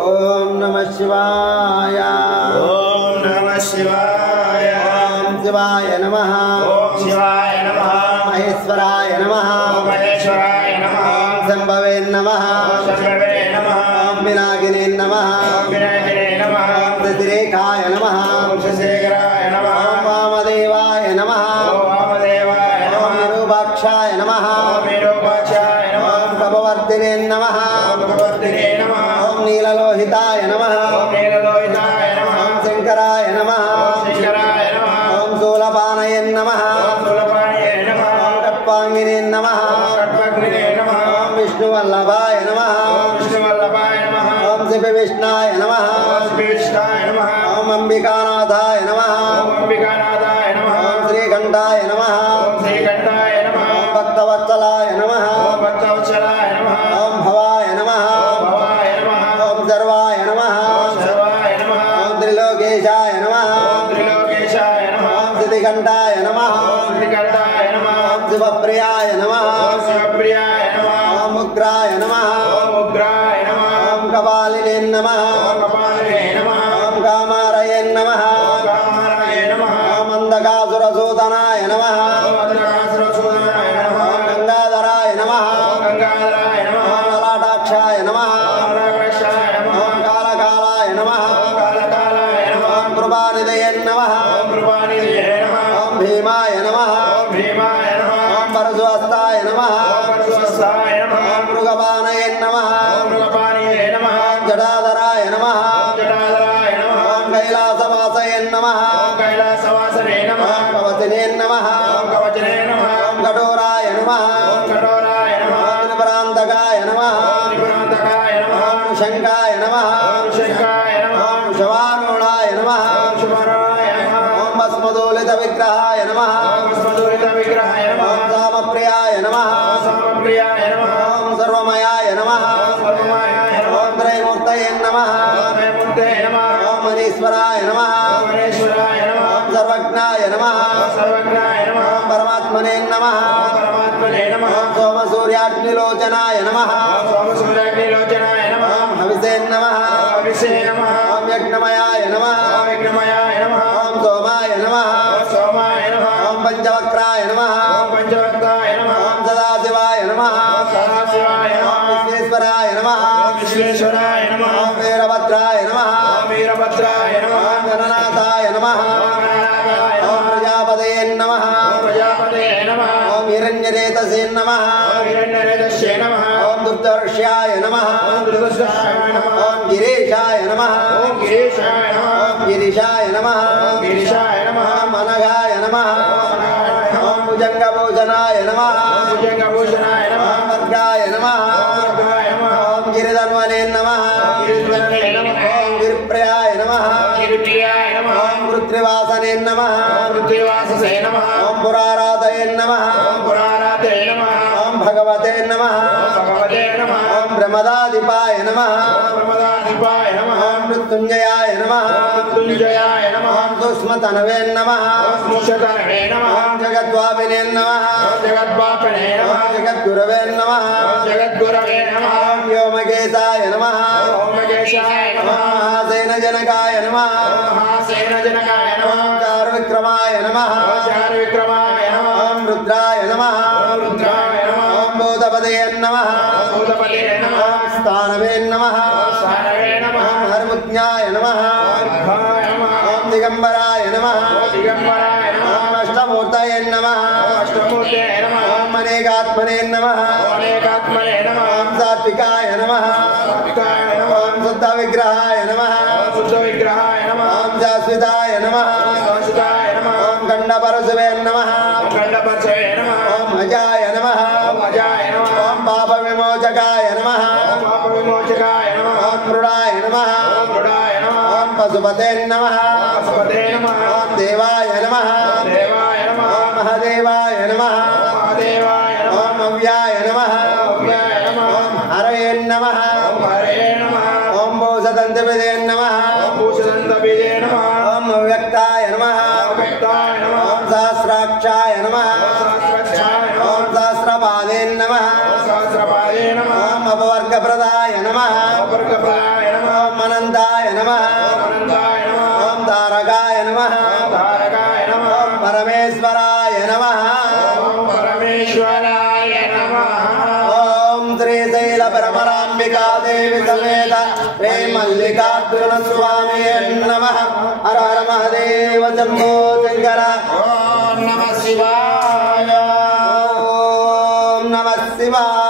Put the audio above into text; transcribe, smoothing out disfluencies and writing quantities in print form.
ఓం నమః శివాయ. ఓం నమః శివాయ. ఓం శివాయ నమః. ఓం శివాయ నమః. మహేశ్వరాయ నమః. ఓం మహేశ్వరాయ నమః. శంభవే నమః. ఓం శంభవే నమః. ఓం వినాయకినే నమః. ఓం వినాయకినే నమః. ఓం శశిరేఖాయ నమః. ఓం శశిరేఖాయ నమః. ఓం వామదేవాయ నమః. ఓం వామదేవాయ నమః. ఓం విరూపాక్షాయ నమః. ఓం విరూపాక్షాయ నమః. ఓం కపవర్తినే నమః. ఓం కపవర్తినే నమః. ఓం నీలలోహితాయ నమః. ఓం నీలలోహితాయ నమః. ఓం శంకరాయ నమః. ఓం శంకరాయ నమః. ఓం శూలపానయే నమః. ఓం శూలపాణయే నమః. ఓం కట్వాంగినే నమః. ఓం కట్వాగ్నినే నమః. ఓం విష్ణువల్లభాయ నమః. ఓం విష్ణువల్లభాయ నమః. ఓం శివవిష్ణాయ నమః. ఓం శ్రీకృష్ణాయ నమః. ఓం అంబికానాథాయ నమః. ఓం అంబికానాథాయ నమః. ఓం శ్రీకంఠాయ నమః. ఓం శ్రీకంఠాయ నమః. ఓం భక్తవత్సలాయ నమః. ఓం భక్తవత్సలాయ నమః. ఓం భవాయ నమః. ఓం భవాయ నమః. ఓం సర్వాయ నమః. ఓం సర్వాయ నమః. ఓం త్రిలోకేశాయ నమః. ఓం త్రిలోకేశాయ నమః. ఓం శ్రీకంఠాయ నమః. ఓం శ్రీకంఠాయ నమః. ఓం శివప్రియాయ నమః. ఓం శివప్రియాయ నమః. ఓం ఉగ్రాయ నమః. ఓం ఉగ్రాయ నమః. ఓం కపాలినే నమః. ఓం కపాలినే నమః. ఓం కామారయే నమః. ఓం కామరాయ నమః. ఓం అంధకాసురసూతనాయ నమః. ఓం అధరాసురసూదనాయ నమః. ఓం గంగాధరాయ నమః. ఓం గంగాధరాయ నమః. ఓం లలాటాక్షాయ నమః. ఓం రామకృష్ణాయ నమః. ఓం కాలకాలాయ నమః. ఓం కాలకాలాయ నమః. ఓం కృపానిధయే నమః. ఓం కృపానిధయే నమః. ఓం భీమాయ నమః. ఓం భీమాయ నమః. ఓం పరశుహస్తాయ నమః. ఓం పరశుహస్తాయ నమః. ఓం మృగపానయే నమః. ఓం మృగపాణయే నమః. ఓం జటాధరాయ నమః. ఓం జటాధరాయ నమః. ఓం కైలాసవాసయే నమః. ఓం కైలాసవాసనే నమః. ఓం కవచనే నమః. ఓం కవచనే నమః. ఓం కఠోరాయ నమః. ఓం కఠోరాయ నమః. ఓం త్రిపురాంతకాయ నమః. ఓం త్రిపురాంతకాయ నమః. ఓం శంకాయ నమః. ఓం శంకాయ నమః. ఓం శవారూఢాయ నమః. ఓం శుభరాయ నమః. ఓం భస్మదూలిత విగ్రహాయ నమః. ఓం స్మధురిత విగ్రహాయ నమః. ఓం సామప్రియాయ నమః. ఓం సమప్రియాయ నమః. ఓం సర్వమయాయ నమః. ఓం సర్వమాయాయ నమః. ఓం త్రైమూర్తయే నమః. ఓం త్రైమూర్తే నమః. ఓం మనీశ్వరాయ నమః. ఓం మహేశ్వరాయ నమః. ఓం సర్వజ్ఞాయ నమః. ఓం సర్వజ్ఞాయ నమః. ఓం పరమాత్మనే నమః. ఓం పరమాత్మనే నమః. ఓం సోమసూర్యాగ్నిలోచనాయ నమః. ఓం సోమసూర్యాగ్నిలోచనాయ నమః. ఓం హవిసే నమః. ఓం అభిషే నమః. ఓం యజ్ఞమయాయ నమః. ఓం యజ్ఞమయాయ నమః. ఓం సోమాయ నమః. ఓం సోమాయ నమః. ఓం పంచవక్రాయ నమః. ఓం పంచవక్తాయ నమః. ఓం సదాశివాయ నమః. ఓం సదాశివాయ నమః. ఓం విశ్వేశ్వరాయ నమః. ఓం విశ్వేశ్వరాయ నమః. ఓం వీరభద్రాయ నమః. ఓం వీరభద్రాయ నమః. ఓం గణనాథాయ నమః. ఓం గణనాథాయ ఓం నమః. ప్రజాపతయే నమః. ఓం ప్రజాపతయే నమః. ఓం హిరణ్యరేతసే నమః. ఓం హిరణ్యరేతస్యే నమః. ఓం దుర్దర్శ్యాయ నమః. ఓం దుర్దర్శాయ నమః. ఓం గిరీశాయ నమః. ఓం గిరీశాయ నమః. ఓం గిరిశాయ నమః. ఓం గిరీశాయ నమః. ఓం అనఘాయ నమః. ఓం అనఘాయ నమః. ఓం భుజంగభూషణాయ నమః. ఓం భుజంగభూషణాయ నమః. ఓం వర్గాయ నమః. ఓం వర్గాయ నమః. ఓం గిరిధన్వనే నమః. ఓం గిరిధ్వజనే నమః. ఓం గిరిప్రియాయ నమః. ఓం గిరిప్రియాయ నమః. ఓం పృథ్వీవాసనే నమః. ఓం పృథ్వీవాససే నమః. ఓం పురారాధయే నమః. ఓం పురారాతే నమః. ఓం భగవతే నమః. ఓం భగవతే నమః. ఓం బ్రహ్మదాధిపాయ నమః. ఓం ప్రమదాధిపాయ నమః. ఓం మృత్యుంజయాయ నమః. ఓం మృత్యుంజయాయ నమః. ఓం సూక్ష్మతనవే నమః. ఓం స్ముషతనవే నమః. ఓం జగద్వాపినే నమః. ఓం జగద్వాపనే నమః. ఓం జగద్గురవే నమః. ఓం జగద్గురవే నమః. ఓం వ్యోమకేశాయ నమః. ఓం మహేశాయ ఓం నమః. మహాసేనజనకాయ నమః. ఓం మహాసేనజనకాయ నమః. ఓం చారువిక్రమాయ నమః. ఓం చారువిక్రమాయ నమః. ఓం రుద్రాయ నమః. ఓం రుద్రాయ నమః. ఓం భూతపదయే నమః. ఓం భూతపతే నమః. ఓం స్థానవే నమః. ఓం స్థానవే నమః. ఓం హరిముజ్ఞాయ నమః. ఓం అర్భాయ నమః. ఓం దిగంబరాయ నమః. ఓం దిగంబరాయ నమః. ఓం అష్టమూర్తయే నమః. ఓం అష్టమూర్తే నమః. ఓం అనేకాత్మనే నమః. ఓం అనేకాత్మనే నమః. ఓం సాత్వికాయ నమః. సాత్వికాయ నమః. ఓం శుద్ధ విగ్రహాయ నమః. ఓం శుద్ధ విగ్రహాయ నమః. ఓం శాశ్వతాయ నమః. ఓం శాశ్వతాయ నమః. ఓం ఖండపరశువే నమః. ఓం ఖండపరశవే నమః. ఓం అజాయ నమః. ఓం అజాయ నమః. ఓం పాప విమోచకాయ నమః. ఓం పాప విమోచకాయ నమః. ఓం మృడాయ నమః. ఓం మృడాయ నమః. ఓం పశుపతే నమః. ఓం పశుపతే నమః. ఓం దేవాయ నమః. ఓం దేవాయ నమః. ఓం మహదేవాయ నమః. ఓం మహాదేవాయ నమః. ఓం అవ్యాయ నమః. ఓం అవ్యాయ నమః. ఓం హరయే నమః. ఓం హరయే నమః. ఓం భూషదంతపిదే నమః. ఓం భూషదంతబీజే నమః. ఓం అవ్యక్తాయ నమః. ఓం వ్యక్తాయ నమః. ఓం సహస్రాక్షాయ నమః. ఓం సహస్రాక్షాయ నమః. ఓం नमः ओम तारकाय नमः ओम परमेश्वराय नमः ओम श्रीशैल परमराम्बिका देवी समेत श्री मल्लिकार्जुन स्वामी नमः हर हर महादेव शंभो शंकर ओम नमः शिवाय ओम नमः शिवाय।